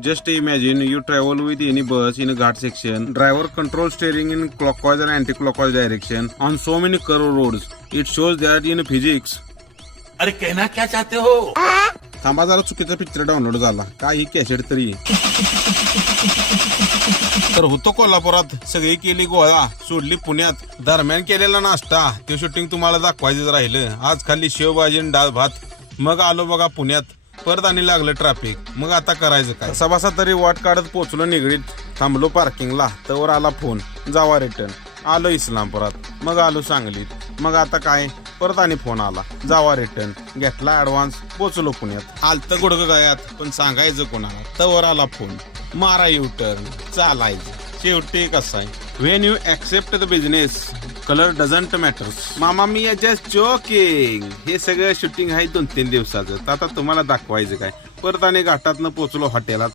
Just imagine you travel with any bus in a ghat section. Driver controls steering in clockwise and anti-clockwise direction on so many curved roads. It shows that in physics. अरे कहना क्या चाहते हो? थांबा जरा चुकीचा picture download झाला काय ही कॅसेट तरी. तर होतो कोल्हापुरात सगळी केली गोळा सोडली पुण्यात दरम्यान केलेला नाश्ता ते शूटिंग तुम्हाला दाखवायचं राहिलं. आज खाल्ली शेवभाजी आणि डाळ भात मग आलो बघा पुण्यात परत आणि लागलं ट्रॅफिक. मग आता करायचं काय सभासा तरी वाट काढत पोहोचलो निगडीत थांबलो पार्किंगला तवर आला फोन जावा रिटर्न. आलो इस्लामपुरात मग आलो सांगलीत मग आता काय परत आणि फोन आला जावा रिटर्न घेतला ऍडव्हान्स पोचलो पुण्यात. आलतं गुडगं गळ्यात पण सांगायचं कोणाला तवर आला फोन मारा युटर्न चालायचं. शेवटी कसं आहे when you accept the business colour doesn't matters. मामा मी जस्ट जोकिंग. हे सगळं शूटिंग आहे 2-3 दिवसाचं आता तुम्हाला दाखवायचं काय. परत आणि घाटातनं पोचलो हॉटेलात